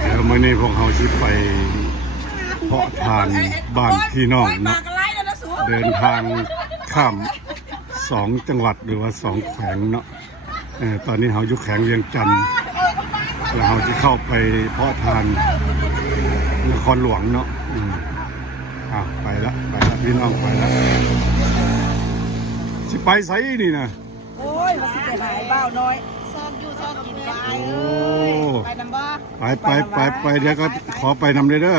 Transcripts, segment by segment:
เดี๋ยวมื้อนี้พวกเขาสิไปเพาะทานบ้านพี่น้องเนาะเดินทางข้าม2 จังหวัดหรือว่า2 แขวงเนาะตอนนี้เขาอยู่แขวงเวียงจันทร์แล้วเขาจะเข้าไปเพาะทานนครหลวงเนาะไปละพี่น้องไปละสิไปไสนี่นะโอ้ยมาสิไปหายเบ้าน้อยชอบอยู่ชอบกินยายเอ้ยไปนำบ้าไปเดี๋ยวก็ขอไปนำเลยเด้อ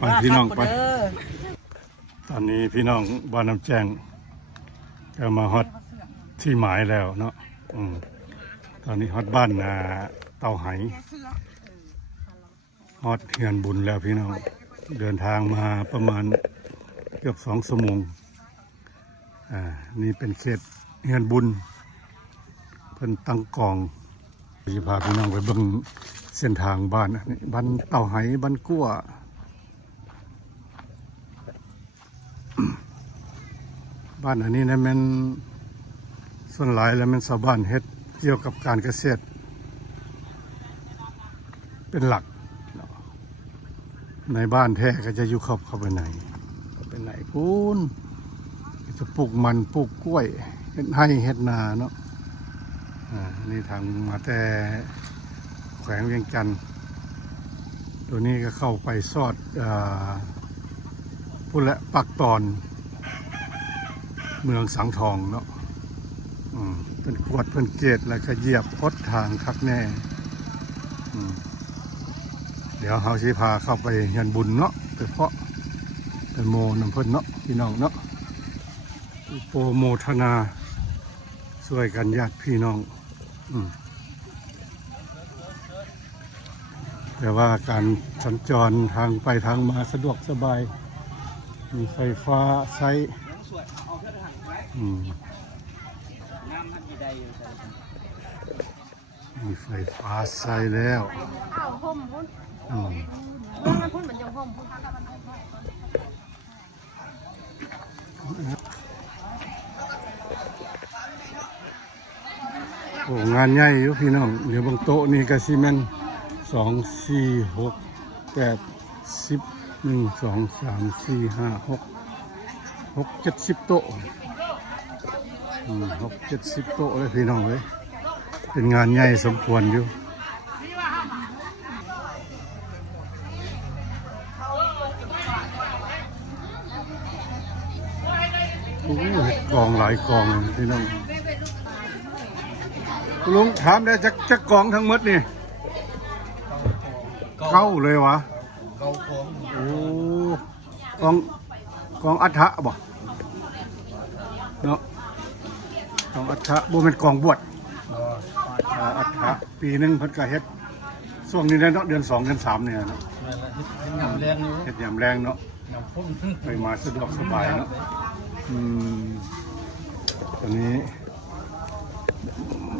ไปพี่น้องไปตอนนี้พี่น้องบ้านน้ำแจ้งก็มาฮอดที่หมายแล้วเนาะตอนนี้ฮอดบ้านเตาไหฮอดเฮือนบุญแล้วพี่น้องเดินทางมาประมาณเกือบ2 ชั่วโมงนี่เป็นเขตเฮือนบุญเพิ่นตั้งกองจะพาพี่น้องไปเบิ่งเส้นทางบ้านบ้านเตาไหบ้านกั้วบ้านอันนี้นะมันส่วนหลายแล้วมันชาวบ้านเฮ็ดเกี่ยวกับการเกษตรเป็นหลักในบ้านแท้ก็จะอยู่เข้าไปไหนคุณจะปลูกมันปลูกกล้วยเฮ็ดให้เฮ็ดนาเนาะนี่ทางมาแต่แขวงเวียงจันทร์ตัวนี้ก็เข้าไปซอดพุ่นละปักตอนเมืองสังทองเนาะเป็นขวดเป็นเกตแล้วก็เหยียบพดทางคักแน่เดี๋ยวเฮาสิพาเข้าไปเฮือนบุญเนาะไปเพาะเป็นโมน้ำเพิ่นเนาะพี่น้องเนาะโปรโมทนาช่วยกันญาติพี่น้องแต่ว่าการสัญจรทางไปทางมาสะดวกสบายมีไฟฟ้าใช้มีไฟฟ้าใช้แล้วโอ้งานใหญ่อยู่พี่น้องเดี๋ยวบางโต๊ะนี่ก็ซีเมนต์2 4 6 8 10 1 2 3 4 5 6 70 โต๊ะ70 โต๊ะเลยพี่น้องเลยเป็นงานใหญ่สมควรอยู่โอ้กองหลายกองพี่น้องลุงถามได้จักกองทั้งหมดนี่เข้าเลยวะโอ้กองอัฐะบ่เนาะกองอัฐะบ่เป็นกองบวชอัฐะปีหนึ่งเพิ่นก็เฮ็ดช่วงนี้เนาะเดือน 2 เดือน 3เนี่ยเนาะเฮ็ดยามแรงเนาะไปมาสะดวกสบายเนาะตอนนี้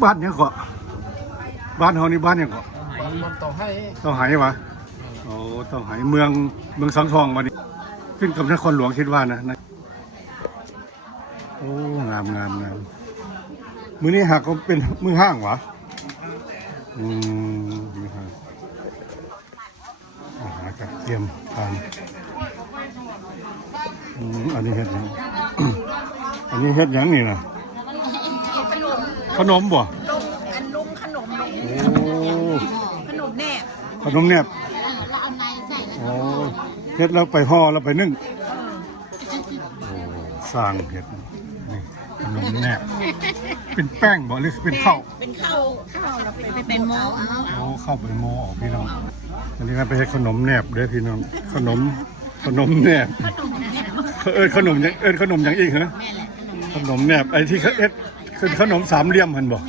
บ้านยังเกาะบ้านเฮานี่บ้านยังเกาะเตาไหวะโอ้เตาไหเมืองสังทองวันนี้ขึ้นกับนครหลวงคิดว่านะโอ้งามมื้อนี้หากก็เป็นมื้อห้างวะมื้อห้างอาหารกับเตรียมทานอันนี้เฮ็ดหยังอันนี้เฮ็ดหยังนี่นะขนมบ่ลุงขนมโอ้ขนมแนบแล้วเอาในใส่โอ้เฮ็ดแล้วไปห่อแล้วไปนึ่งโอ้สร้างเฮ็ดนี่ขนมแนบเป็นแป้งบ่หรือเป็นข้าวเราเป็นโมโอ้ข้าวเป็นโมออกพี่น้องอันนี้นะไปเฮ็ดขนมแนบเด้อพี่น้องขนมแนบขนมอย่างอีกเหรอขนมแนบไอ้ที่เฮ็ดคือขนม3 เหลี่ยมหั่นบ่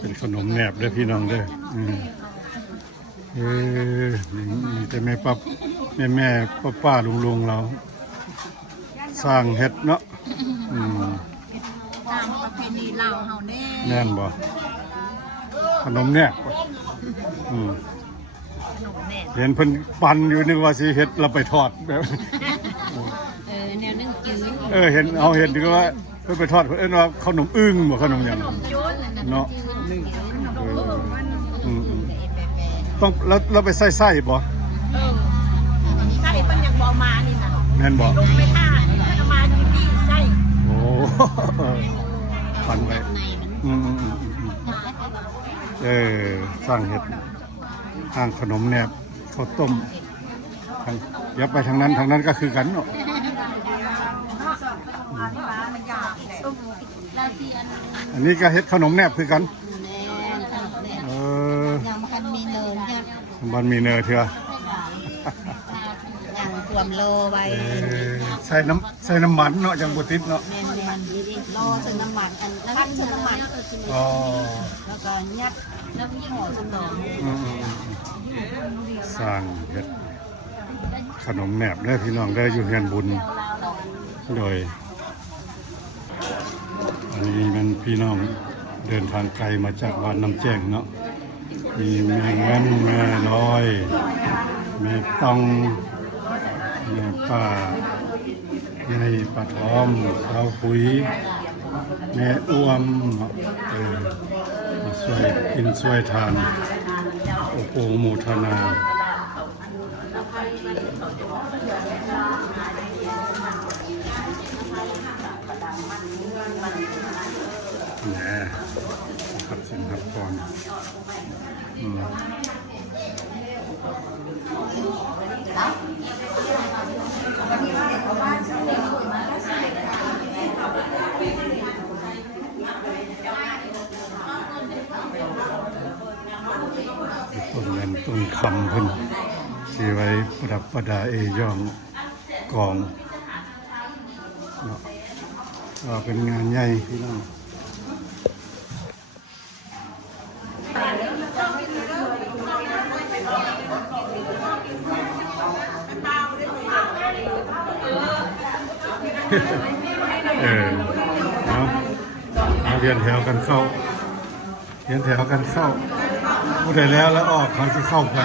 เป็นขนมแนบเด้อพี่น้องเด้อมีแต่แม่ป้าลุงเราสร้างเฮ็ดเนาะตามประเพณีลาวเฮาแน่นบ่ขนมแนบเห็นเพิ่นปั่นอยู่นึกว่าสิเฮ็ดเราไปทอดแบบแนวนึ่งจืดเห็นดีว่าเพิ่นไปทอดเพิ่นว่าขนมอึ่งบ่ขนมหยังเนาะ อืมต้องแล้วไปใส่บ่ ใส่เป็นอย่างบอมานี่นะ แม่นบ่ ลงไม่ท่าเอามาดีดีใส่ โอ้ฝันไว้สร้างเห็ดห้างขนมแนบข้าวต้มยับไปทางนั้นก็คือกันเนาะอันนี้ก็เห็ดขนมแนบคือกันยังมันมีเนินเนี่ย มันมีเนยเถอะ อย่างรวมโลไว้ ใส่น้ำมันเนาะจังบุติดเนาะแมนรอใส่น้ำมันอันพันใส่น้ำมันแล้วก็ยัดแล้วก็ห่อสตอสร้างเห็ดขนมแหนบได้พี่น้องได้อยู่เฮือนบุญโดยอันนี้มันพี่น้องเดินทางไกลมาจากบ้านน้ำแจ้งเนาะมีแม่เงินแม่ลอยแม่ต้องแม่ป้ายายป้าทอมสาวปุ๋ยแม่อ้วมมาช่วยกินช่วยทานโอ้โหโมทนาแหน่ขับสินขับก่อนต้นเงินต้นคำขึ้นสีไว้ประดับประดาย่องกองเนาะก็เป็นงานใหญ่พี่น้องเอาเรียนแถวกันเข้าผู้ใดแล้วออกเขาจะเข้าไป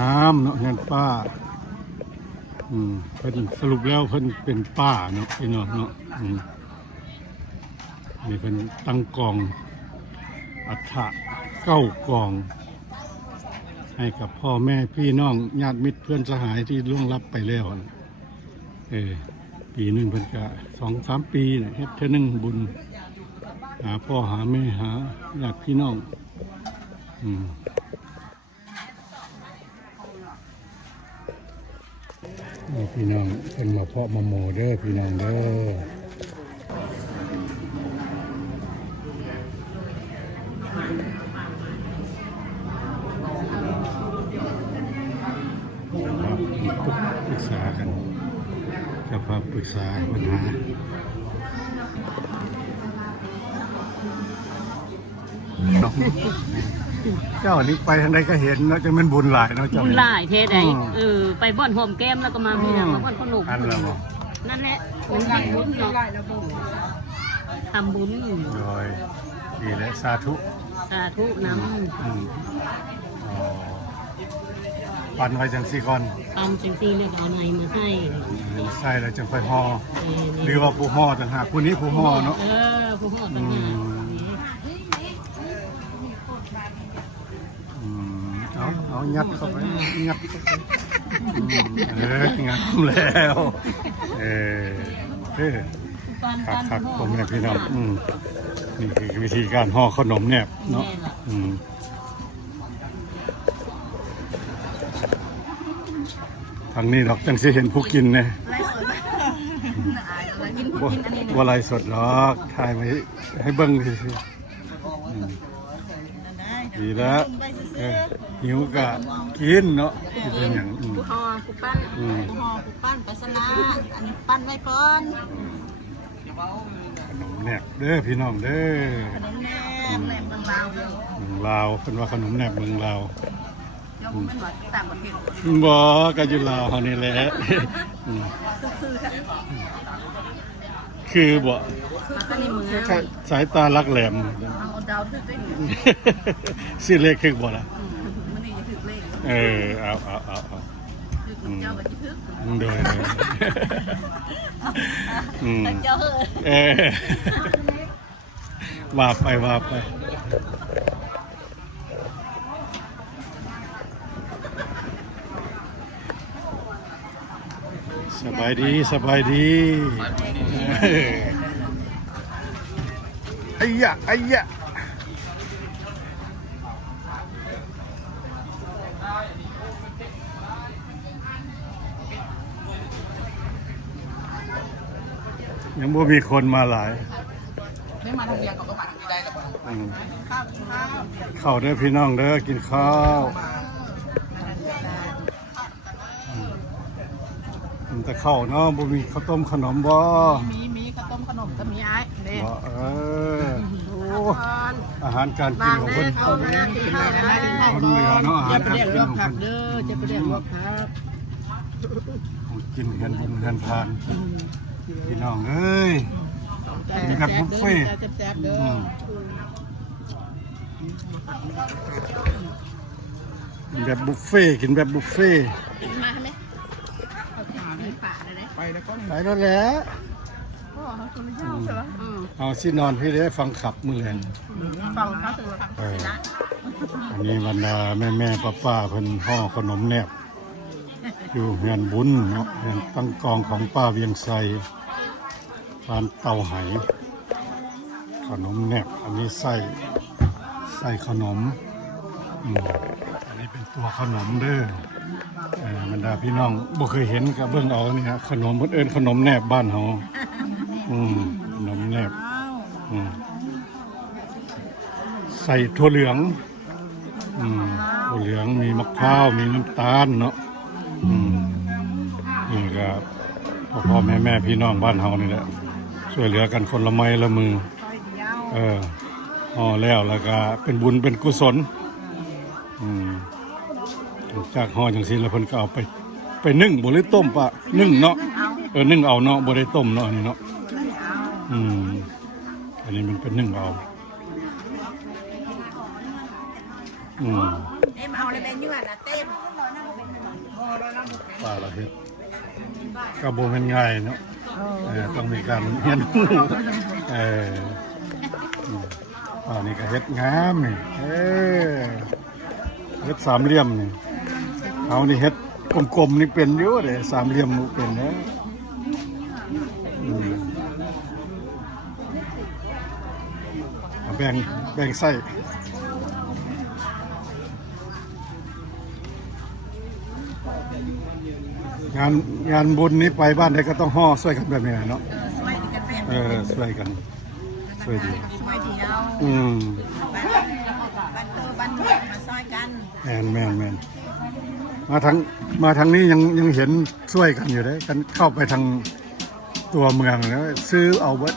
น้ำเนาะเงินป้าเพิ่นสรุปแล้วเพิ่นเป็นป้าเนาะพี่น้องเนาะนี่เพิ่นตั้งกองอัฐะ9 กองให้กับพ่อแม่พี่น้องญาติมิตรเพื่อนสหายที่ล่วงลับไปแล้วปีหนึ่งเพิ่นก็2-3 ปีเนี่ยเฮ็ดเท่านึงบุญหาพ่อหาแม่หาญาติพี่น้องพี่น้องเป็นมาเพาะมาโมเด้อพี่น้องเด้อปรึกษากันจะพาปรึกษาปัญหาเจ้านี้ไปทางใดก็เห็นเนาะจะเป็นบุญหลายเนาะเจ้าบุญหลายเทศใดไปบ่อนหอมแก้มแล้วก็มาพี่น้องมาบ่อนขนมนั่นแหละมันทำบุญเนาะทำบุญโดยดีและสาธุน้ำปั่นไว้จังซี่ก่อนปั่นจังซี่แล้วเอาในมาใส่แล้วจังค่อยห่อหรือว่าผู้ห่อต่างหากผู้นี้ผู้ห่อเนาะผู้ห่อต่างหากเอายัดเข้าไปงัดแล้วครับผมเนี่ยพี่น้องนี่คือวิธีการห่อขนมแนบเนาะ ทางนี้ดอกจังสิเห็นผู้กินเนี่ย ไล่สดกิน บ่ กินอันนี้ บ่ไลฟ์สดหรอกถ่ายไว้ให้เบิ่งซื่อๆดีแล้วหิวก็กินเนาะสิเป็นหยังห่อกูปั้นห่อกูปั้นไปสนะอันนี้ปั้นไว้ก่อน ขนมแหนบเด้อพี่น้องเด้อ ขนมแหนมเมืองลาวเดียว เมืองลาวเพิ่นว่าขนมแหนบเมืองลาว เดี๋ยวผมเป็นหวัดต่างประเทศ บ่ก็อยู่ลาวเฮานี่แหละคือบ่ คือข้างในเมือง สายตาลักแหลม เอาดาวทึกได้อยู่ สิเลขคือบ่ล่ะ มันนี่จะถึกเลข เอา คือเจ้าก็จะทึก โดยเจ้าว่าไปสบายดีไอ้ยะยังบ่มีคนมาหลาย ไม่มาทางเดียวเขาก็มาทางนี้ได้แต่ว่าข้าว ข้าวเด้อพี่น้องเด้อกินข้าวมันจะเข้าเนาะบ่มีข้าวต้มขนมบ่ มีข้าวต้มขนมก็มีไอ้เด็ก บ่โอ้อาหารการกินของเพิ่นคนเหลือเนาะอาหารการกินของเพิ่น จะไปเรียกรวบผัก กินเงินบุญเงินทานพี่น้องเอ้ยกินแบบบุฟเฟ่ต์ แซ่บๆเด้อ กินแบบบุฟเฟ่ต์กินแบบบุฟเฟ่ต์ มาไหมป่าเลยไปแล้วก็ ไปแล้วแหละ เขาชวนเที่ยวใช่ไหม เอาสินอนพี่ได้ฟังขับมื้อแลง ฟังเขาถือว่า อันนี้บรรดาแม่ป้าเพิ่นห่อขนมแนบอยู่เฮือนบุญเนาะเฮือนตั้งกองของป้าเวียงไสร้านเตาไหขนมแนบอันนี้ใส่ขนมอันนี้เป็นตัวขนมเด้อบรรดาพี่น้องบ่เคยเห็นก็เบิ่งเอานี่ฮะขนมเพิ่นเอิ้นขนมแนบบ้านเฮาขนมแนบใส่ถั่วเหลืองถั่วเหลืองมีมะพร้าวมีน้ำตาลเนาะนี่ก็พ่อแม่พี่น้องบ้านเฮานี่แหละช่วยเหลือกันคนละไม้ละมือห่อแล้วก็เป็นบุญเป็นกุศลจากห่อจังซี่แล้วเพิ่นก็เอาไปนึ่งบ่หรือต้มปะนึ่งเนาะนึ่งเอาเนาะบ่ได้ต้มเนาะอันนี้เนาะอันนี้มันเป็นนึ่งเอาเอาอะไรเป็นยังไงนะเต้ม ป่าละเฮ็ดก็บ่แม่นง่ายเนาะต้องมีการเรียนรู้นี่ก็เฮ็ดงามนี่เฮ็ดสามเหลี่ยมนี่เอานี่เฮ็ดกลมๆนี่เป็นอยู่เด้สามเหลี่ยมมันเป็นนะแบ่งไส้งานบุญนี้ไปบ้านใดก็ต้องห่อช่วยกันแบบนี้เนาะช่วยกันช่วยดี ช่วยเดียวบ้านมาซอยกันแม่นมาทางนี้ยังเห็นช่วยกันอยู่เลยกันเข้าไปทางตัวเมืองแล้วซื้อเอาเบิด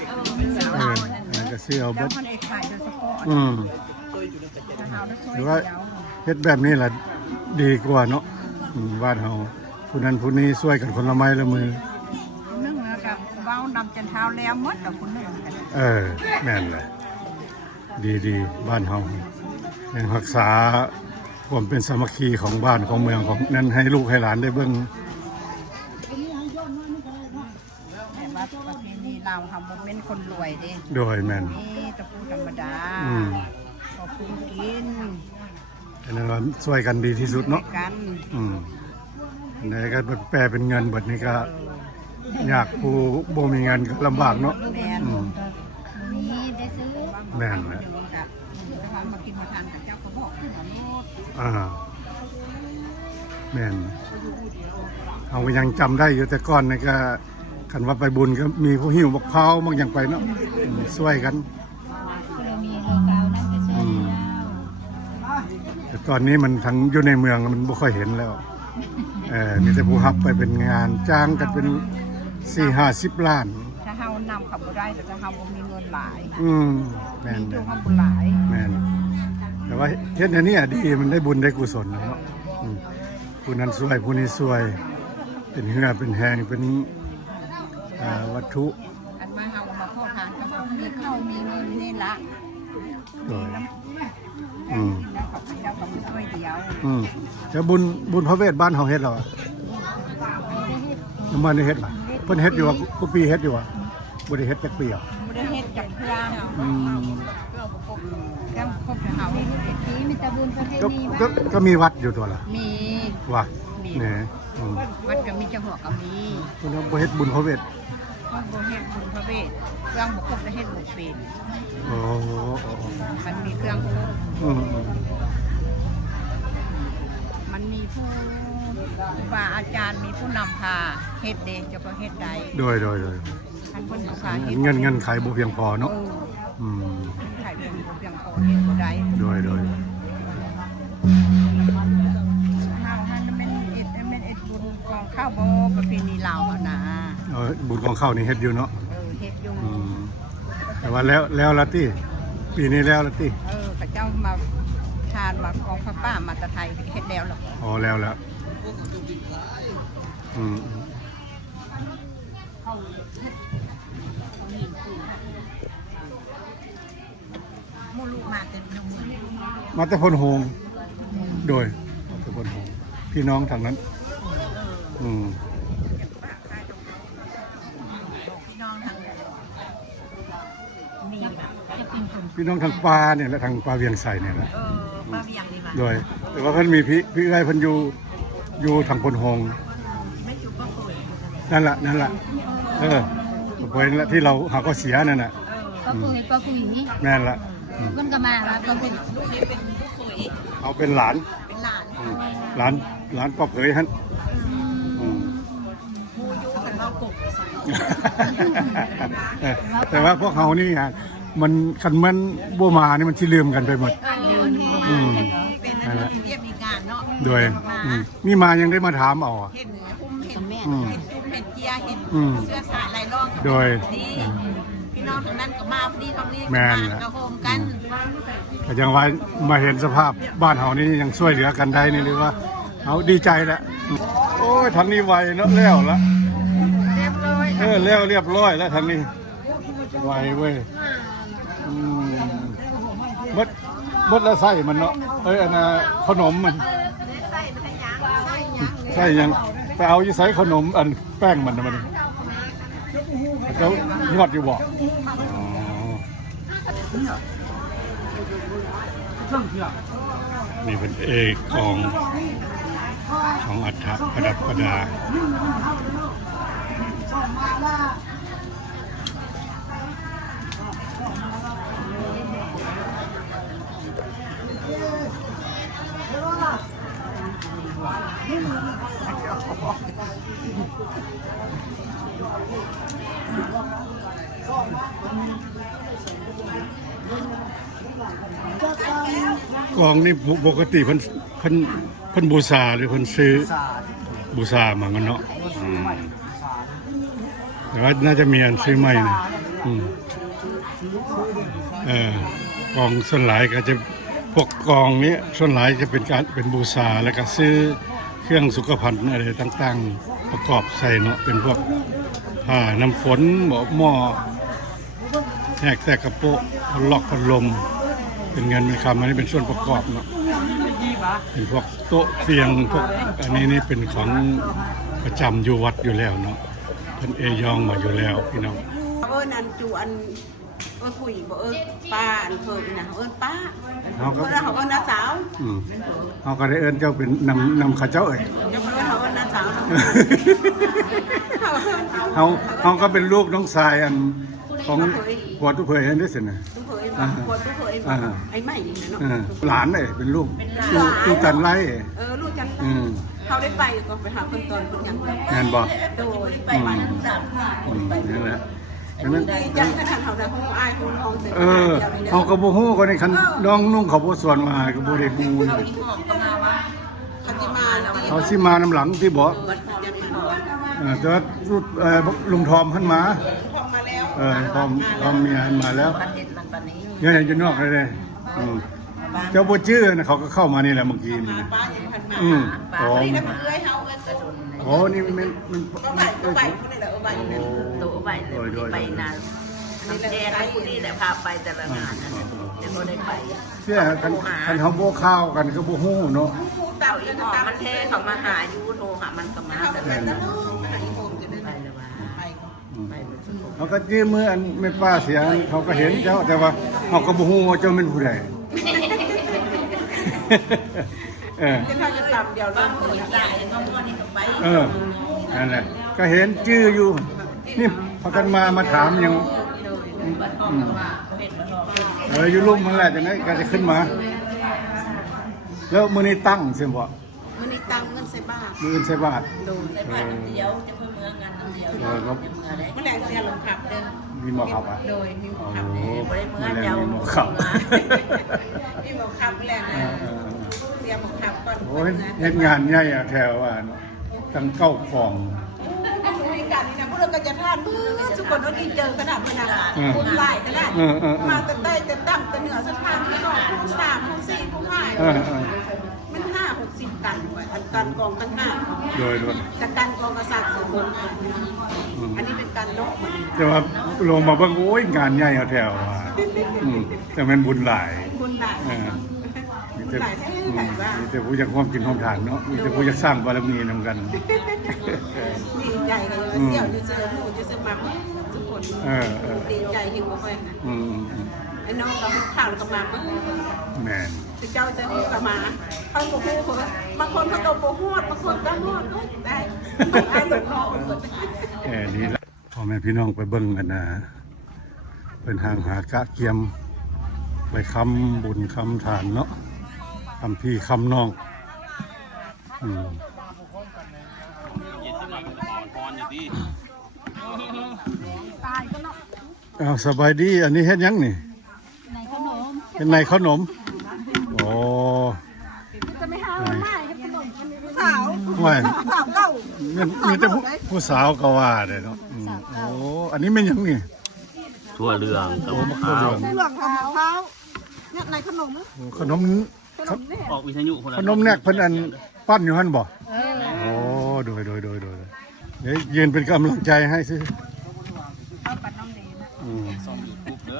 ก็ซื้อเอาเบิดหรือว่าเฮ็ดแบบนี้แหละดีกว่าเนาะบ้านเฮาผู้นั้นผู้นี้ช่วยกันคนละไม้ละมือนึ่งแล้วกับเบ้านำจันเท้าแล้วมดกับคนหนึ่งแม่นเลยดีบ้านเฮายังรักษาความเป็นสามัคคีของบ้านของเมืองของนั้นให้ลูกให้หลานได้เบิ่งแต่ว่าประเพณีเราทำโมเมนต์คนรวยดิโดยแม่นนี่ตะปูธรรมดาขอบคุณกินอันนั้นเราช่วยกันดีที่สุดเนาะไหนก็แปลเป็นเงินบทนี้ก็อยากผู้บ่มีเงินก็ลำบากเนาะนี่ได้ซื้อแม่นแหละมากินมาทานกับเจ้าเขาบอกขึ้นมาโน้ต แม่นเอาก็ยังจำได้อยู่แต่ก่อนนี่ก็คันว่าไปบุญก็มีผู้หิ้วบักพร้าวบางอย่างไปเนาะช่วยกัน เรามีโลกานั่นก็ใช่แล้ว แต่ตอนนี้มันทั้งอยู่ในเมืองมันไม่ค่อยเห็นแล้วมีแต่ผู้ฮับไปเป็นงานจ้างกันเป็น4-50 ล้าน ถ้าเฮานำขับบ่ได้แต่ถ้าเฮาบ่มีเงินหลาย แม่น มีอยู่เฮาบ่หลาย แม่นแต่ว่าเฮ็ดอันนี้ดีมันได้บุญได้กุศลเนาะผู้นั้นช่วยผู้นี้ช่วยเป็นเหือเป็นแหงเป็นวัตถุ อันมาเฮามาเข้าทางก็บ่มีเข้ามีเงินนี่ละ โดย แล้วเขาพเจ้าก็มาช่วยเดียว แต่บุญพระเวทบ้านเฮาเฮ็ดแล้วอะยังบ่ได้เฮ็ดล่ะเพิ่นเฮ็ดอยู่ว่ากูปีเฮ็ดอยู่ว่าบ่ได้เฮ็ดจักปีอ่ะ บ่ได้เฮ็ดกับเครื่องเครื่องครบเฮา ทีมีตะบุญประเพ ก็ ณี ก็มีวัดอยู่ตัวล่ะ มี ว่ะเนี่ย วัดก็มีจังหวะก็มี เพิ่นบ่เฮ็ดบุญพระเวท เพิ่นบ่เฮ็ดบุญพระเวทเครื่องบ่ครบจะเฮ็ดบ่เป็น โอ้ มันมีเครื่องครบ มันมีผู้บาอาจารย์มีผู้นำพาเฮ็ดเด้เจ้าก็เฮ็ดได้ โดย ท่านเพิ่นก็พาเฮ็ด เงินขายบ่เพียงพอเนาะขายเรื่องบ่เพียงพอเฮ็ดบ่ได้ โดย เฮามันเป็นเอ็ดบุญกองข้าวบ่ประเพณีลาวหั่นน่ะ บุญของข้าวนี่เฮ็ดอยู่เนาะ เฮ็ดอยู่ แต่ว่าแล้วละติปีนี้แล้วละติ เขาเจ้ามาทานมากองพระป้ามาตะไทยเฮ็ดแล้วหรอก อ๋อแล้วหมู่ลูกมาเต็มมือ มาแต่พลโฮงโดยมาแต่พลโฮงพี่น้องทางนั้นพี่น้องทางมีแบบจะเป็นคน พี่น้องทางปลาเนี่ยและทางปลาเวียงไสเนี่ยนะ ป้าเวียงนี่มา โดยแต่ว่าเพิ่นมีพี่ไรเพิ่นอยู่ทางพลโฮง ไม่จุบก็ป่วย นั่นล่ะเพิ่นละที่เราหาก็เสียนั่นน่ะ ปะคุยนี่ แม่นละ เพิ่นก็มาว่าก็เป็น ลูกนี้เป็นลูกป่วย เอาเป็นหลาน เป็นหลาน หลานป้าเผยหั่น มูยูขันเรากบ แต่ว่าพวกเขานี่มันคันมันบ่มานี่มันสิลืมกันไปหมด เป็นอะไรเรียกมีการเนาะ โดยนี่มายังได้มาถามเอา เห็นคุ้มเห็น แม่ เห็นจุ่มเห็นเจียเห็นเสื้อสายลายร่อง โดย ดีพี่น้องทางนั้นก็มาพอดีทำนี้ แม่น ก็โฮมกัน ก็ยังว่ามาเห็นสภาพบ้านเฮานี่ยังช่วยเหลือกันได้นี่หรือว่าเอาดีใจแล้วโอ้ยทางนี้ไวเนาะแล้วละ เรียบร้อย แล้วเรียบร้อยแล้วทางนี้ไวเว้ยมดละไส้มันเนาะอันน่ะขนมมันไส้ยังไปเอาอยู่ใส่ขนมอันแป้งมันนะมันเจ้างอดอยู่บ่นี่เป็นเอกของอัฐประดับประดา กองนี่ปกติเพิ่นบูชาหรือเพิ่นซื้อบูชามากันเนาะแต่ว่าน่าจะมีอันซื้อใหม่นะกองส่วนหลายก็จะพวกกองนี้ส่วนหลายจะเป็นบูชาแล้วก็ซื้อเครื่องสุขภัณฑ์อะไรต่างๆประกอบใส่เนาะเป็นพวกผ้าน้ำฝนหม้อแหกแต่กระโปะล็อกพัดลมเป็นเงินเป็นคำอันนี้เป็นส่วนประกอบเนาะเป็นพวกโต๊ะเตียงพวกอันนี้นี่เป็นของประจำอยู่วัดอยู่แล้วเนาะเป็นเอยองมาอยู่แล้วพี่น้อง อันจูอันคุยบอกป้าอันเพิ่มนะป้า เขาก็ เขาน้าสาว เขาก็ได้เอิ้นเจ้าเป็นนำข้าเจ้าจะเขาน้าสาว เขาก็เป็นลูกน้องชายอันของผัวตุ้เผยอันนี้สินะ ตู้เผยคนตู้เผยไอ้ใหม่นี่เนาะ หลานเลยเป็นลูกจันไร ลูกจัน เขาได้ไปก็ไปหาคนตอนคนอย่าง แม่นบ่ โดย นั่นแหละ ดีจังขนาดเขาได้ห้องอายห้องน้องเสร็จ เขาก็บ่ฮู้ก็ในคันน้องนุ่งเขาบ่ส่วนมาก็บ่ได้ฮู้ คติมาแล้ว เขาสิมาน้ำหลังที่บ่ แต่ว่าลุงทอมขึ้นมา พอมาแล้ว ทอมเมียขึ้นมาแล้ว มันเห็นมันปานนี้ เนี่ยอยู่นอกเลยเจ้าบัวจื้อนะเขาก็เข้ามานี่แหละเมื่อกี้นี่ มาป้ายังพันมา อ๋อ นี่นะมันเอ้ยเฮาเอ้ยกระโดด อ๋อนี่มัน ก็ไปคนนี้แหละใบนี่ ตัวใบเลยไปนานน้ำแดงแล้วคุณนี่แหละพาไปแต่ละงานนั่นจะก็ได้ไป เชื่อคันเขาโบข้าวกันก็บ่ฮู้เนาะ ผู้ เต่า เต่า อี แล้ว ห ก็ อ ตาม มันเทเขามาหาอยู่โทรหามันก็มา เขา แต่ เป็นตะลุหายโหมจะได้ ไปเลยว่า ไป ไปเป็นสมุน เขาก็ยืมมืออันไม่ป้าเสียเขาก็เห็นเจ้าแต่ว่าเขาก็บ่ฮู้ว่าเจ้าเป็นผู้ใด จะถ้าจะตามเดียวเริ่ม คนใหญ่เขาเมื่อนี่ก็ไป นั่นแหละก็เห็นชื่ออยู่นี่พากันมาถามยังอยู่ลุ่มมันแหละจังไงก็จะขึ้นมา แล้วมื้อนี้ตั้งเสียบ่ มันนี่ตังเงินใส่บ้า มื้ออื่นใส่บาท ดู ใส่ผ้าเดียวจะเพิ่มเมื่องานเดียว ครับ เมื่อแรงเสียลงขับเด้อ มีหมอขับอ่ะ โดยมีหมอขับ โอ้ บ่ได้เมื่อ แล้ เจ้า มีหมอขับ มีหมอขับแรงนะเสียหมอขับก่อน โอ้ยเฮ็ดงานใหญ่อะแถวว่าเนาะตั้งเก้าฟอง มีการนี่นะพวกเราก็จะทานมือทุกคนวันนี้เจอขนาดมันคุณไล่ขนาดมาแต่ใต้แต่ตั้งแต่เหนือสะพานที่สองผู้สามผู้สี่ผู้ห้ามัน5-60 ตันด้วยอันการกองทั้ง5 โดย จากการกองกษัตริย์สองคนอันนี้เป็นการลบหมด แต่ว่าลงมาเบิ่งโอ้ยงานใหญ่อะแถวว่าแต่มันบุญหลาย บุญหลายบุญหลายแท้หลายว่า มีแต่ผู้อยากความกินความทานเนาะมีแต่ผู้อยากสร้างบารมีนำกัน ดีใจกันเลยเสี่ยวจะเจอผู้จะเจอมาทุกคนดีใจหิวกาแฟนะไอ้น้องกับข่าวกับมา แม่น เจ้าจะหูกับมาเขาโกหูบางคนเขาโกหูบางคนก็หูได้ไอ้หลวงพ่อคน นี่ละพ่อแม่พี่น้องไปเบิ่งกันนะเป็นทางหากะเกียมไปคำบุญคำทานเนาะคำพี่คำน้องสบายดีอันนี้เฮ็ดยังนี่เป็นในขนมโอ้ จะไม่ห้ามไม่ให้ขนมสาว ไม่ สาวเก่า มีแต่ผู้สาวก็ว่าเลยเนาะโอ้อันนี้เป็นยังนี่ ทั่วเรื่องกับมะพ ข้า ร้าว ว ในหลวงกับมะพร้าวเนี่ยในขนม ขนม ออกวิทยุคน ขนมแนกเพิ่นอันปั้นอยู่หั่นบ่โอ้โดยเดี๋ยวยืนเป็นกำลังใจให้สิ ปันน้ำเนย ซ่อมยูทูบเด้อ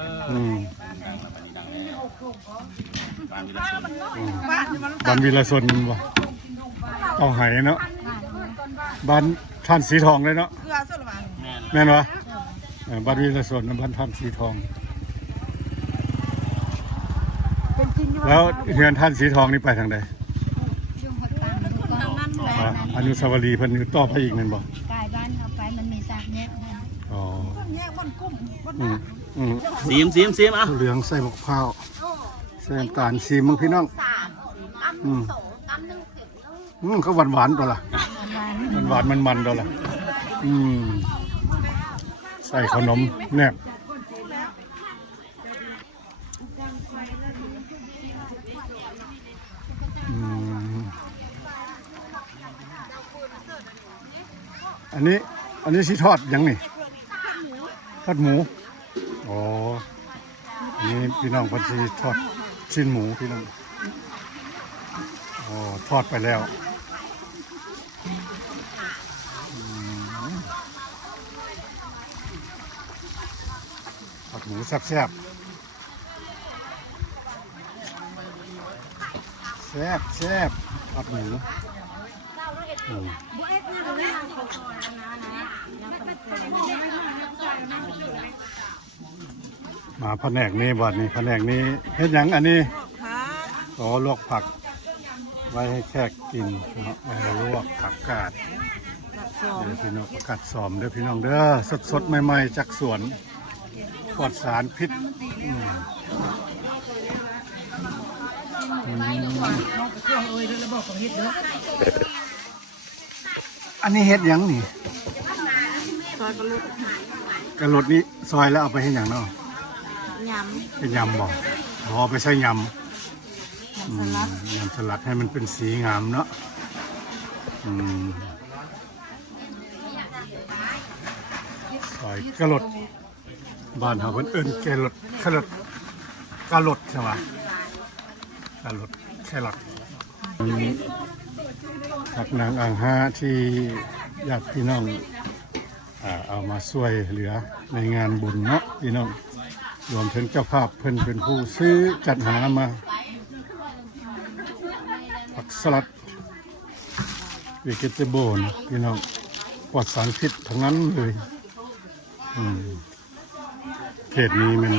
บ้านวีระสนบ่เอาไหเนาะบ้านท่านสีทองเลยเนาะ เกลือส่วนละ แม่นวะบ้านวีระสนบ้านท่านสีทอง เป็นจริงอยู่ แล้วเฮือนท่านสีทองนี่ไปทางใด นั่นแหละ อนุสาวรีย์เพิ่นอยู่ต่อไปอีกแม่นบ่ กายบ้านเขาไปมันมีสากแยกนะ อ๋อ แยกบนกุ้มบน ซีมอ่ะ เหลืองใส่มะพร้าวใส่น้ำตาลซีมึงพี่น้องเขาหวานตัวละหวานมันตัวละใส่ขนมแนบอันนี้สิทอดยังนี่ทอดหมูอ๋ออันนี้พี่น้องพันธีทอดชิ้นหมูพี่น้องอ๋อทอดไปแล้วทอดหมูแซ่บแซ่บทอดหมูมาแผนกนี้บัดนี้แผนกนี้เฮ็ดหยังอันนี้อ๋อลวกผักไว้ให้แขกกินเนาะลวกผักกาดเดี๋ยวพี่น้องผักกาดสอมเด้อพี่น้องเด้อสดๆใหม่ๆจากสวนปลอดสารพิษ อันนี้เฮ็ดหยังนี่ ซอยกระลุก กระโดดนี้ซอยแล้วเอาไปให้หยังเนาะ ย เป็นยำบ่พอไปใช้ยำยำสลัดให้มันเป็นสีงามเนาะซอยกระโดดบ้านเฮาเพิ่นเอิ้นแกรดกระโดดกระโดดใช่ไหมกระโดดแครอทผักนางอ่างฮาที่ญาติพี่น้องเอามาช่วยเหลือในงานบุญเนาะพี่น้องรวมถึงเจ้าภาพเพิ่นเป็นผู้ซื้อจัดหามาผักสลัดเวเกเตเบิลพี่น้องปลอดสารพิษทั้งนั้นเลยเขตนี้มัน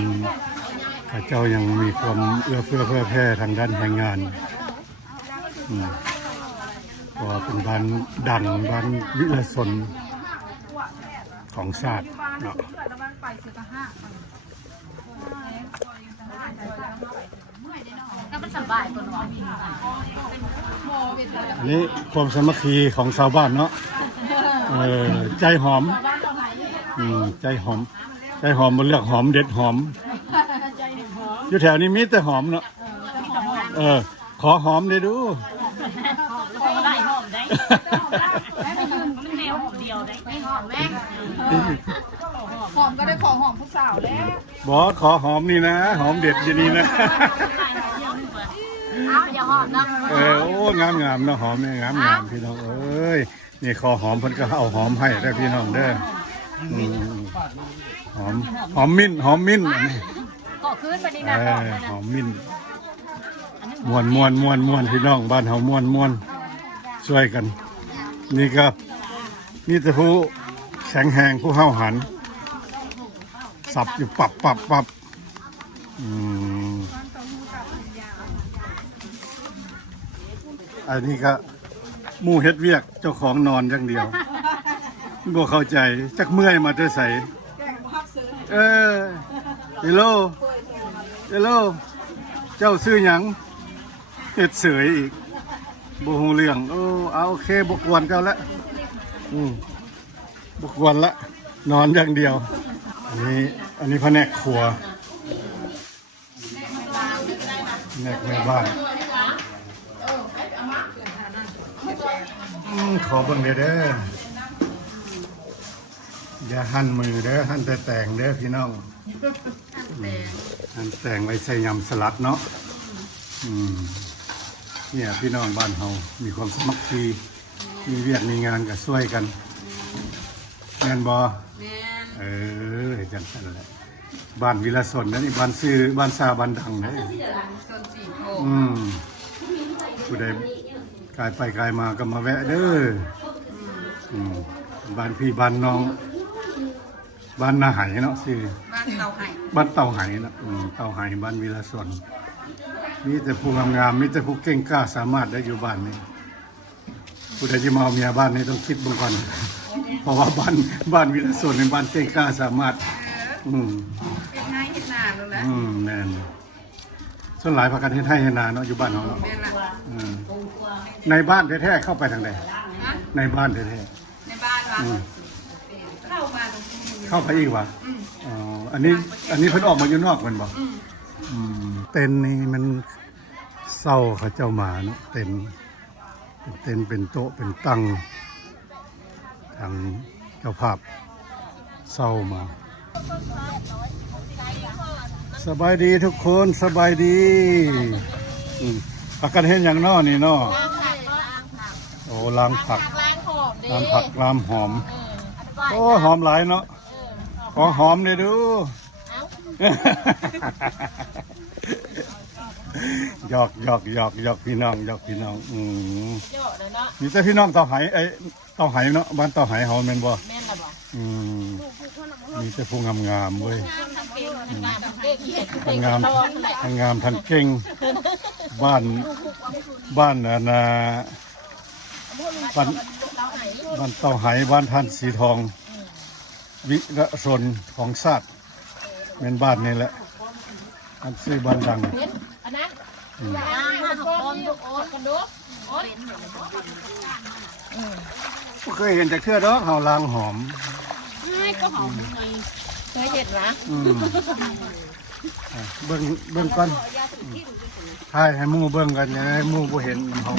ข้าเจ้ายังมีความเอื้อเฟื้อเพื่อแผ่ทางด้านแรงงานก็เป็นบ้านดังบ้านวิลสนของชาติเนาะอันนี้ความสามัคคีของชาวบ้านเนาะใจหอมใจหอมใจหอมมันเลือกหอมเด็ดหอมอยู่แถวนี้มีแต่หอมเนาะขอหอมได้ดูได้หอมได้มันแนวหอมเดียวได้ไม่หอมแม่หอมก็ได้ขอหอมผู้สาวแล้ว บอกขอหอมนี่นะหอมเด็ดอย่างนี้นะเอาอย่าหอมนะโอ้งามเนาะหอมเนี่ยงามพี่น้องเอ้ยนี่ขอหอมเพิ่นก็เอาหอมให้ได้พี่น้องเด้อหอมมิ้นอันนี้ก็คืนไปนี่นะหอมมิ้นมวนพี่น้องบ้านเฮามวนช่วยกัน นี่ครับนี่แต่ผู้แข็งแรงผู้ห้าวหันสับอยู่ปับอันนี้ก็หมู่เฮ็ดเวียกเจ้าของนอนอย่างเดียวบ่เข้าใจจักเมื่อยมาจะใส่เฮลโลเจ้าซื้อหยังเฮ็ดเสยอีกบ่ฮู้เรื่องเอาโอเคบ่กวนเจ้าละบ่กวนละนอนอย่างเดียวอันนี้แผนกครัวแผนกแม่บ้านขอเบิ่งเด้ออย่าหั่นมือเด้อหั่นแต่แต่งเด้อพี่น้องหั่นแต่งไว้ใส่ยำสลัดเนาะเนี่ยพี่น้องบ้านเฮามีความสามัคคีมีเวียกมีงานก็ช่วยกันแม่นบ่จังซั่นแหละบ้านวิลสนนั่นนี่บ้านซื้อบ้านซาบ้านดังเด้ผู้ใดกายไปกายมาก็มาแวะเด้อบ้านพี่บ้านน้องบ้านนาไหเนาะชื่อบ้านเต่าไหเนาะเต่าไหบ้านวิลสนมีแต่ผู้งามมีแต่ผู้เก่งกล้าสามารถได้อยู่บ้านนี้ผู้ใดที่มาเอาเมียบ้านนี้ต้องคิดเบิ่งก่อนเพราะว่าบ้านวิลสนเป็นบ้านเก่งกล้าสามารถเป็นง่ายเฮ็ดนาแล้วนะแม่นส่วนหลายประกันเฮ็ดให้เฮ็ดนาเนาะอยู่บ้านเฮาเนาะในบ้านแท้ๆเข้าไปทางใดในบ้านแท้ๆในบ้านวะเข้าไปอีกวะอันนี้เพิ่นออกมาอยู่นอกมันบ่เต็นนี่มันเศร้าเขาเจ้ามาเนาะเต็นเป็นโต๊ะเป็นตั้งทางเจ้าภาพเศร้ามาสบายดีทุกคนสบายดีพักกันเห็นอย่างนอนี่นอโอ้ล้างผักล้างหอมโอ้หอมหลายเนาะขอหอมเลยดูหยอกพี่น้องมีแต่พี่น้องเต่าไหเต่าไหเนาะบ้านเต่าไหเฮาแม่นบ่มีแต่ผู้งามเว้ยทั้งงามทั้งเก่งบ้านบ้านเต่าไหบ้านท่านสีทองวิรชนของชาติเป็นบ้านนี่แหละอันชื่อบ้านดัง บ่เคยเห็นแต่เครือดอกเฮาล้างหอม ไม่ก็หอมไง เคยเห็นนะ เบิ่งก่อนถ่ายให้หมู่เบิ่งกันอย่าให้หมู่บ่เห็นนำเฮา